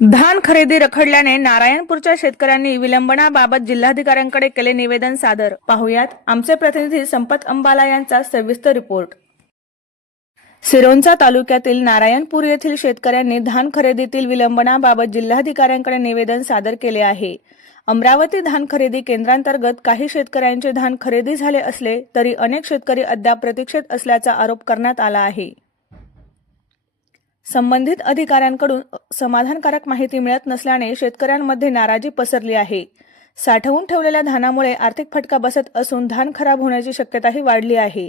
धान खरेदी रखडल्याने नारायणपूरच्या शेतकऱ्यांनी विलंबनाबाबत जिल्हाधिकाऱ्यांकडे केले निवेदन सादर. पाहुयात आमचे प्रतिनिधी संपत अंबाला यांचा सविस्तर रिपोर्ट. सिरोंचा तालुक्यातील नारायणपूर येथील शेतकऱ्यांनी धान खरेदीतील विलंबनाबाबत जिल्हाधिकाऱ्यांकडे निवेदन सादर केले आहे. अमरावती धान खरेदी केंद्रांतर्गत काही शेतकऱ्यांचे धान खरेदी झाले असले तरी अनेक शेतकरी अद्याप प्रतीक्षेत असल्याचा आरोप करण्यात आला आहे. संबंधित अधिकाऱ्यांकडून समाधानकारक माहिती मिळत नसल्याने शेतकऱ्यांमध्ये नाराजी पसरली आहे. साठवून ठेवलेल्या धानामुळे आर्थिक फटका बसत असून धान खराब होण्याची शक्यताही वाढली आहे.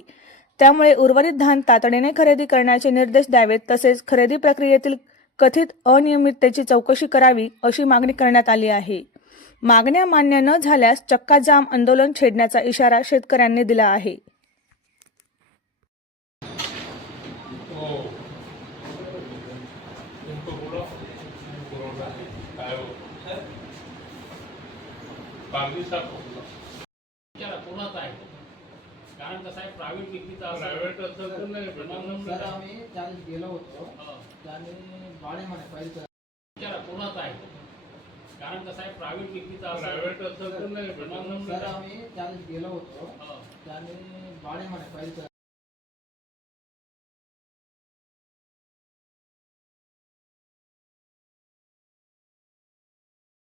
त्यामुळे उर्वरित धान तातडीने खरेदी करण्याचे निर्देश द्यावेत, तसेच खरेदी प्रक्रियेतील कथित अनियमिततेची चौकशी करावी अशी मागणी करण्यात आली आहे. मागण्या मान्य न झाल्यास चक्काजाम आंदोलन छेडण्याचा इशारा शेतकऱ्यांनी दिला आहे. कोणाचा आहे? कारण कसं आहे, प्रायव्हेट व्यक्तीचा प्रायव्हेट असं तर नाही म्हणून सर आम्ही त्यावेळेस गेलो होतो. त्याने भाडे म्हणे पहिले कोणाचा आहे? कारण कसं आहे, प्रायव्हेट व्यक्तीचा प्रायव्हेट असं तर नाही म्हणून सर आम्ही त्यावेळेस गेलो होतो. त्याने भाडे म्हणे पहिले